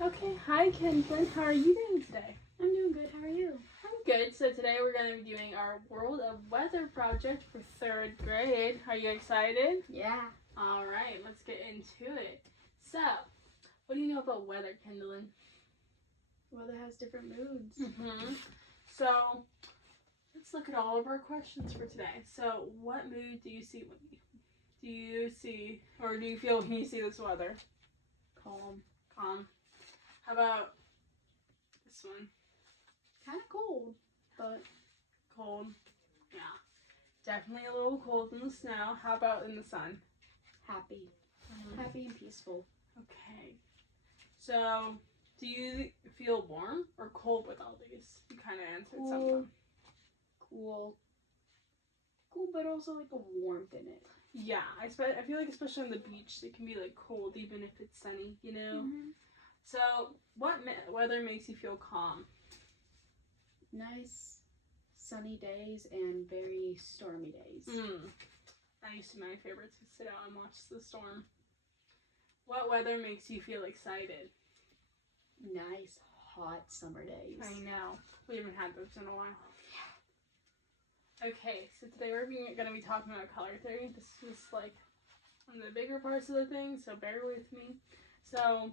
Okay, hi Kenton. How are you doing today? I'm doing good. How are you? I'm good. So today we're going to be doing our World of Weather project for 3rd grade. Are you excited? Yeah. All right, let's get into it. So, what do you know about weather, Kendallin? Weather has different moods. So, let's look at all of our questions for today. So, what mood do you see when you feel when you see this weather? Calm. Calm. How about this one? Kind of cold, but Cold. Yeah. Definitely a little cold in the snow. How about in the sun? happy. Happy and peaceful. Okay. So, do you feel warm or cold with all these? You kind of answered some of them. Cool, but also like a warmth in it. Yeah, I feel like especially on the beach, it can be like cold even if it's sunny, you know? So, what weather makes you feel calm? Nice, sunny days and very stormy days. That used to be my favorite, to sit out and watch the storm. What weather makes you feel excited? Nice, hot summer days. I know. We haven't had those in a while. Okay, so today we're going to be talking about color theory. This is like one of the bigger parts of the thing, so bear with me. So,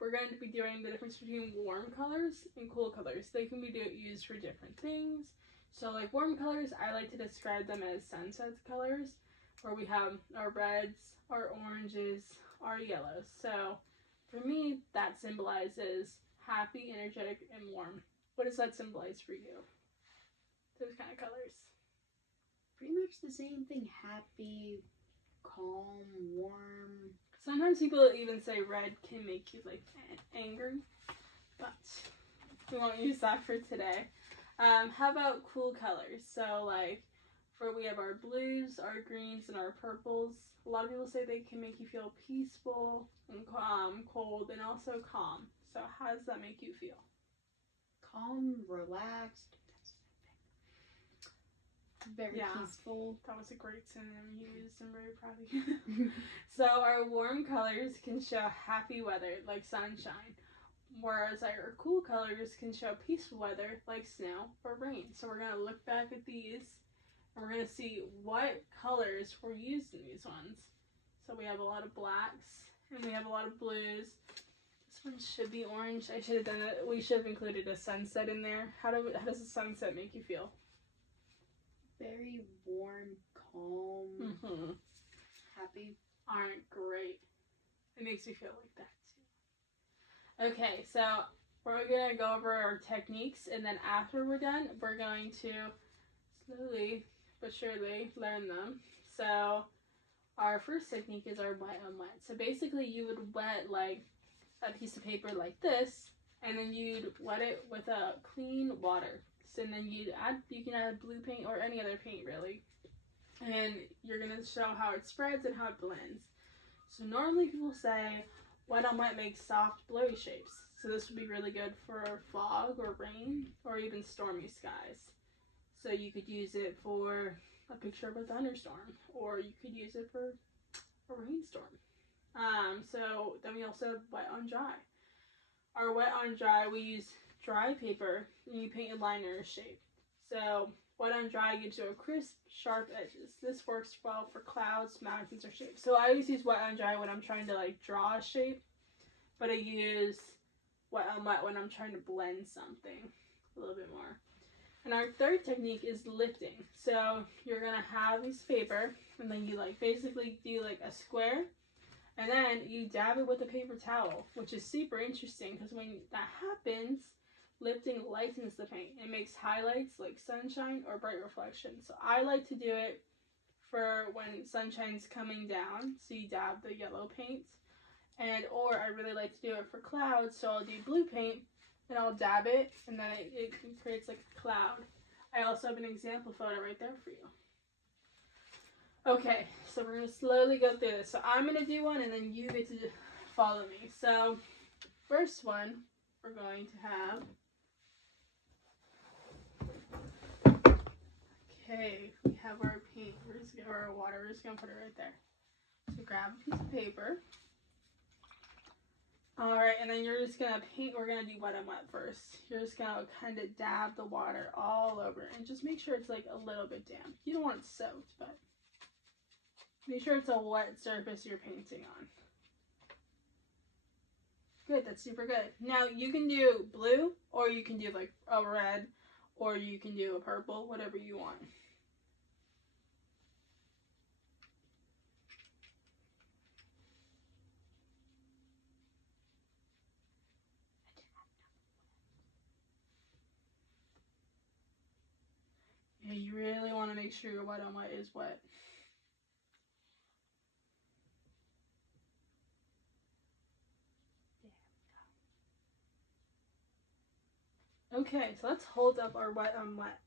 we're going to be doing the difference between warm colors and cool colors. They can be used for different things. So like warm colors, I like to describe them as sunset colors, where we have our reds, our oranges, our yellows. So for me, that symbolizes happy, energetic, and warm. What does that symbolize for you? Those kind of colors. Pretty much the same thing. Happy, calm, warm. Sometimes people even say red can make you like angry, but we won't use that for today. How about cool colors? So like we have our blues, our greens, and our purples. A lot of people say they can make you feel peaceful and cold, and also calm. So how does that make you feel? Calm, relaxed. Very peaceful. That was a great synonym you used. I'm very proud of you. So our warm colors can show happy weather, like sunshine, whereas our cool colors can show peaceful weather, like snow or rain. So we're going to look back at these, and we're going to see what colors were used in these ones. So we have a lot of blacks, and we have a lot of blues. This one should be orange. I should have done it. We should have included a sunset in there. How does a sunset make you feel? Very warm, calm, happy. Aren't great. It makes me feel like that too. Okay, so we're going to go over our techniques, and then after we're done, we're going to slowly but surely learn them. So our first technique is our wet on wet. So basically you would wet like a piece of paper like this, and then you'd wet it with a clean water. So then you can add blue paint or any other paint really. And you're going to show how it spreads and how it blends. So normally people say wet on wet makes soft blowy shapes. So this would be really good for fog or rain or even stormy skies. So you could use it for a picture of a thunderstorm, or you could use it for a rainstorm. So then we also have wet on dry. Our wet on dry, we use dry paper and you paint a line or a shape. So wet on dry gives you a crisp, sharp edges. This works well for clouds, mountains, or shapes. So I always use wet on dry when I'm trying to like draw a shape, but I use wet on wet when I'm trying to blend something a little bit more. And our third technique is lifting. So you're gonna have this paper, and then you like basically do like a square, and then you dab it with a paper towel, which is super interesting because when that happens, lifting lightens the paint. It makes highlights like sunshine or bright reflection. So I like to do it for when sunshine's coming down, so you dab the yellow paint. Or I really like to do it for clouds, so I'll do blue paint and I'll dab it, and then it creates like a cloud. I also have an example photo right there for you. Okay, so we're going to slowly go through this. So I'm going to do one, and then you get to follow me. So first one, we're going to have... Okay, we have our paint, or our water. We're just going to put it right there. So grab a piece of paper, Alright, and then you're just going to paint. We're going to do wet and wet first. You're just going to kind of dab the water all over and just make sure it's like a little bit damp. You don't want it soaked, but make sure it's a wet surface you're painting on. Good, that's super good. Now you can do blue, or you can do like a red, or you can do a purple, whatever you want. Yeah, you really want to make sure your wet on wet is wet. Okay, so let's hold up our wet on wet.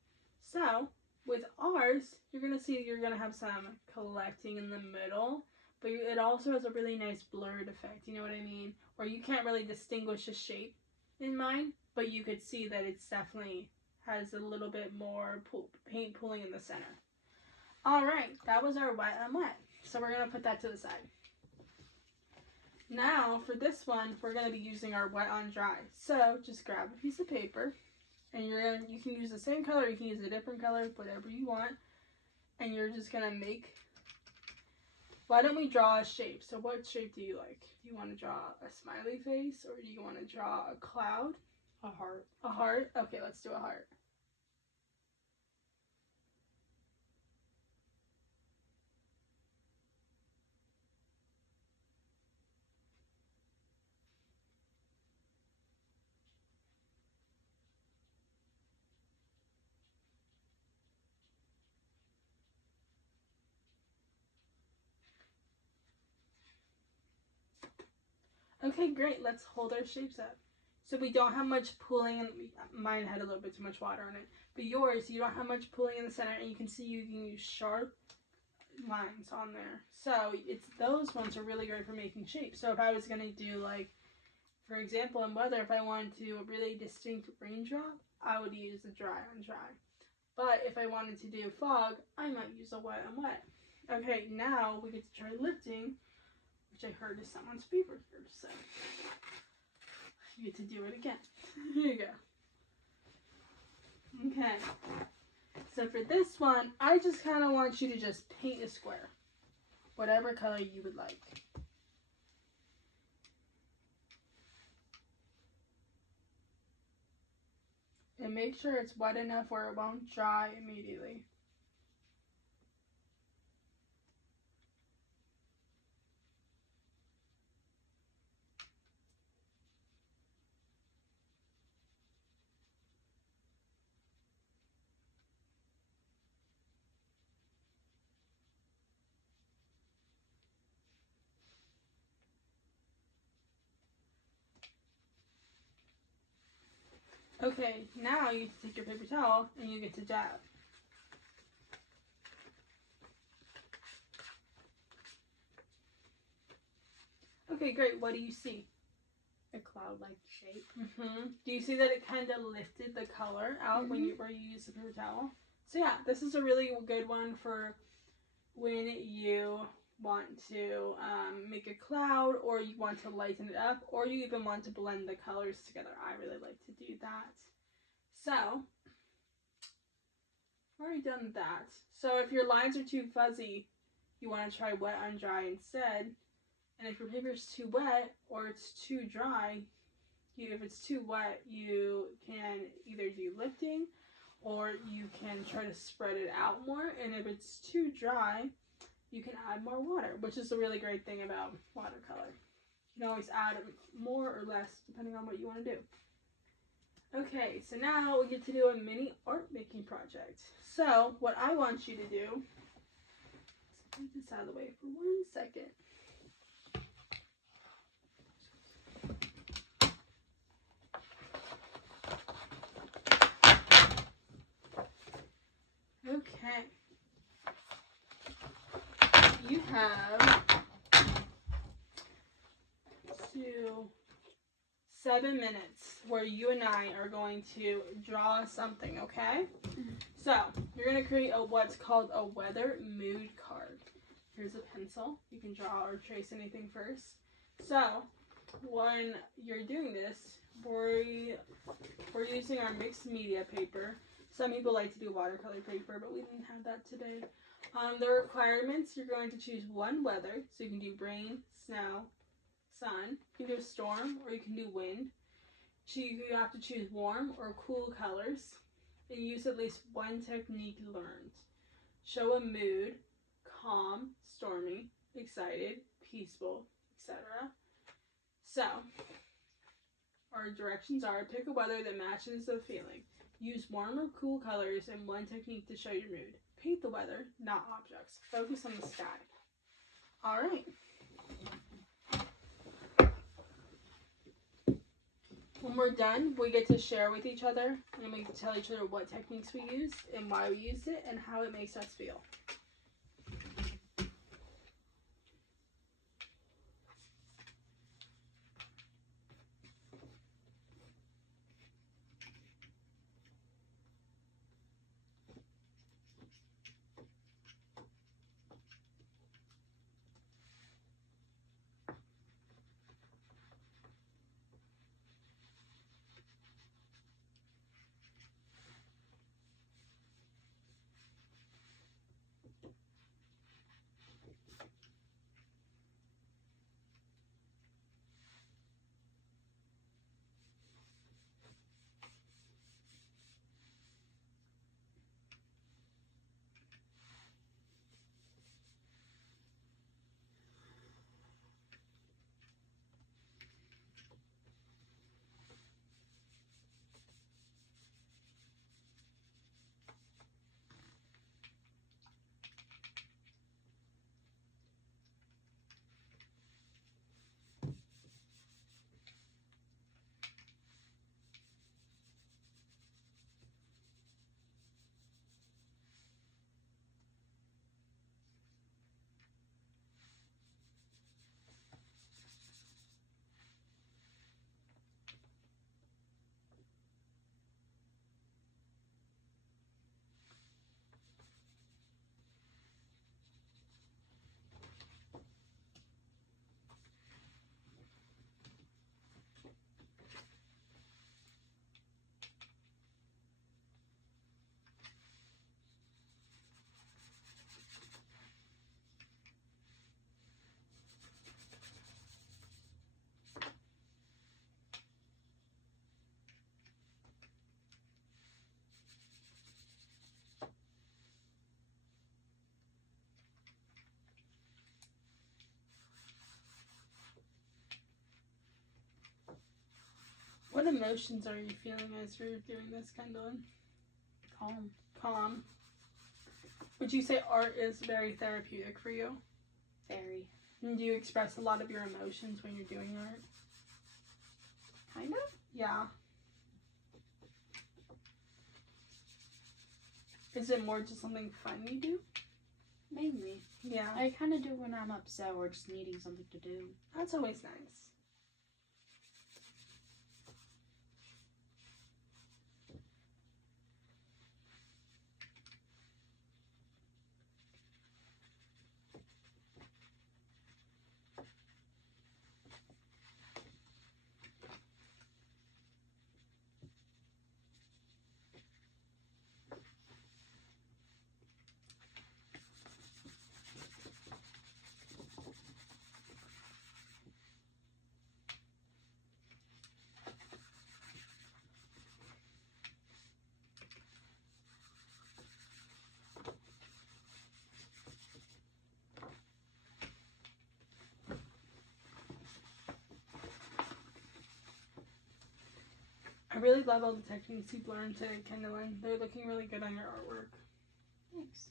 So, with ours, you're going to see you're going to have some collecting in the middle, but it also has a really nice blurred effect, you know what I mean? Where you can't really distinguish a shape in mine, but you could see that it's definitely has a little bit more paint pooling in the center. Alright, that was our wet on wet. So we're going to put that to the side. Now, for this one, we're going to be using our wet on dry. So, just grab a piece of paper, and you can use the same color, you can use a different color, whatever you want. And you're just going to make, why don't we draw a shape? So what shape do you like? Do you want to draw a smiley face, or do you want to draw a cloud? A heart. A heart? Okay, let's do a heart. Okay, great. Let's hold our shapes up. So we don't have much pooling, and mine had a little bit too much water on it. But yours, you don't have much pooling in the center, and you can see you can use sharp lines on there. So it's those ones are really great for making shapes. So if I was gonna do like, for example, in weather, if I wanted to do a really distinct raindrop, I would use a dry on dry. But if I wanted to do fog, I might use a wet on wet. Okay, now we get to try lifting, which I heard is someone's favorite here, so you get to do it again. Here you go. Okay. So for this one, I just kind of want you to just paint a square. Whatever color you would like. And make sure it's wet enough where it won't dry immediately. Okay, now you get to take your paper towel and you get to dab. Okay, great. What do you see? A cloud-like shape. Do you see that it kind of lifted the color out when you use the paper towel? So yeah, this is a really good one for when you want to make a cloud, or you want to lighten it up, or you even want to blend the colors together. I really like to do that. So, I've already done that. So if your lines are too fuzzy, you want to try wet on dry instead. And if your paper is too wet or it's too dry, if it's too wet, you can either do lifting, or you can try to spread it out more. And if it's too dry, you can add more water, which is a really great thing about watercolor. You can always add more or less depending on what you want to do. Okay, so now we get to do a mini art making project. So what I want you to do, let's put this out of the way for 1 second. Okay. You have 7 minutes where you and I are going to draw something, okay? So, you're going to create what's called a weather mood card. Here's a pencil. You can draw or trace anything first. So, when you're doing this, we're using our mixed media paper. Some people like to do watercolor paper, but we didn't have that today. The requirements, you're going to choose one weather. So you can do rain, snow, sun. You can do a storm, or you can do wind. You have to choose warm or cool colors. And use at least one technique learned. Show a mood, calm, stormy, excited, peaceful, etc. So, our directions are: pick a weather that matches the feeling. Use warm or cool colors and one technique to show your mood. Paint the weather, not objects. Focus on the sky. All right. When we're done, we get to share with each other, and we can tell each other what techniques we used and why we used it and how it makes us feel. What emotions are you feeling as you're doing this, Kendall? Calm. Calm. Would you say art is very therapeutic for you? Very. And do you express a lot of your emotions when you're doing art? Kind of? Yeah. Is it more just something fun you do? Mainly. Yeah. I kind of do when I'm upset or just needing something to do. That's always nice. I really love all the techniques you've learned today, Kendall. They're looking really good on your artwork. Thanks.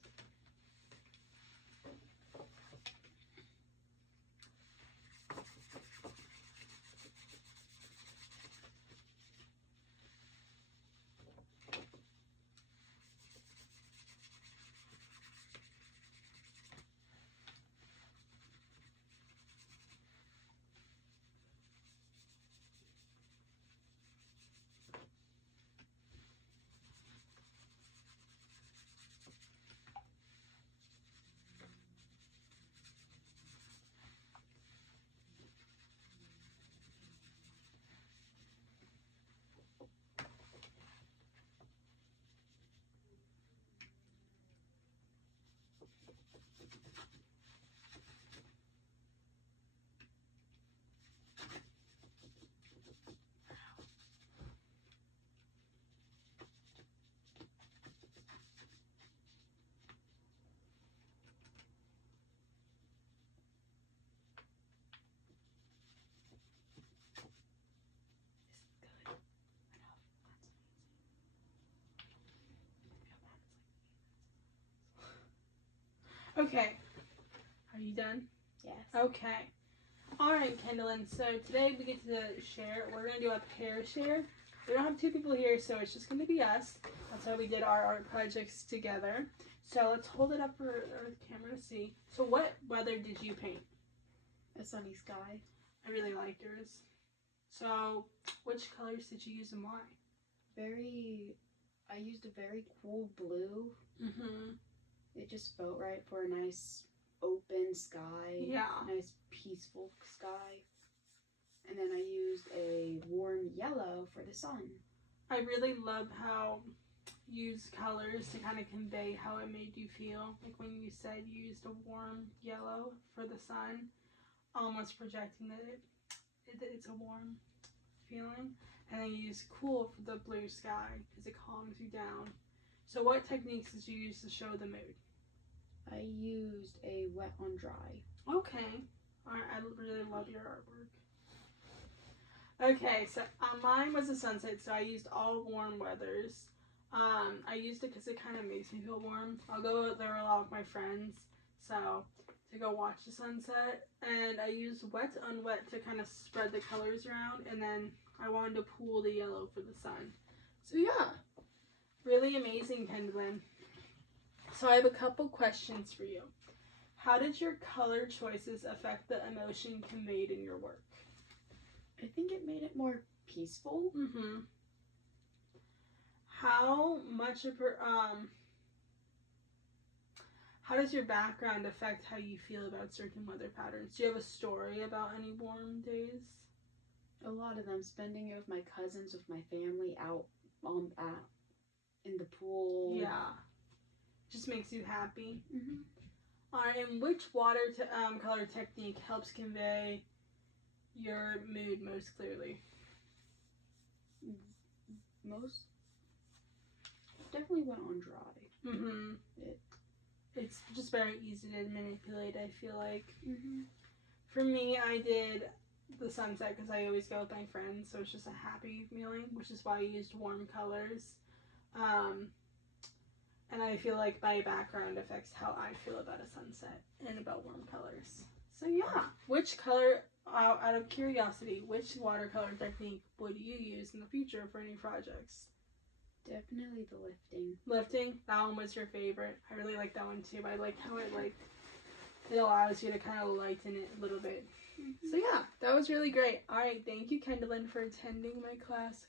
Okay. Are you done? Yes. Okay. Alright, Kendallin. So today we get to share. We're going to do a pair share. We don't have two people here, so it's just going to be us. That's why we did our art projects together. So let's hold it up for our camera to see. So what weather did you paint? A sunny sky. I really like yours. So which colors did you use and why? I used a very cool blue. Mm-hmm. It just felt right for a nice open sky. Yeah. Nice peaceful sky. And then I used a warm yellow for the sun. I really love how you use colors to kind of convey how it made you feel. Like when you said you used a warm yellow for the sun, almost projecting that it's a warm feeling. And then you use cool for the blue sky because it calms you down. So what techniques did you use to show the mood? I used a wet on dry. Okay. Alright, I really love your artwork. Okay, so mine was a sunset, so I used all warm weathers. I used it because it kind of makes me feel warm. I'll go out there a lot with my friends, so to go watch the sunset. And I used wet on wet to kind of spread the colors around, and then I wanted to pool the yellow for the sun. So yeah, really amazing, Kendallin. So I have a couple questions for you. How did your color choices affect the emotion conveyed in your work? I think it made it more peaceful. Mm-hmm. How does your background affect how you feel about certain weather patterns? Do you have a story about any warm days? A lot of them, spending it with my cousins, with my family, out in the pool. Yeah. Just makes you happy. Mm-hmm. Alright, and which color technique helps convey your mood most clearly? Definitely went on dry. Mm-hmm. It's just very easy to manipulate, I feel like. Mm-hmm. For me, I did the sunset because I always go with my friends, so it's just a happy feeling, which is why I used warm colors. And I feel like my background affects how I feel about a sunset and about warm colors. So yeah, which color, out of curiosity, which watercolor technique would you use in the future for any projects? Definitely the lifting. Lifting, that one was your favorite. I really like that one too. I like how it allows you to kind of lighten it a little bit. Mm-hmm. So yeah, that was really great. All right, thank you, Kendallin, for attending my class.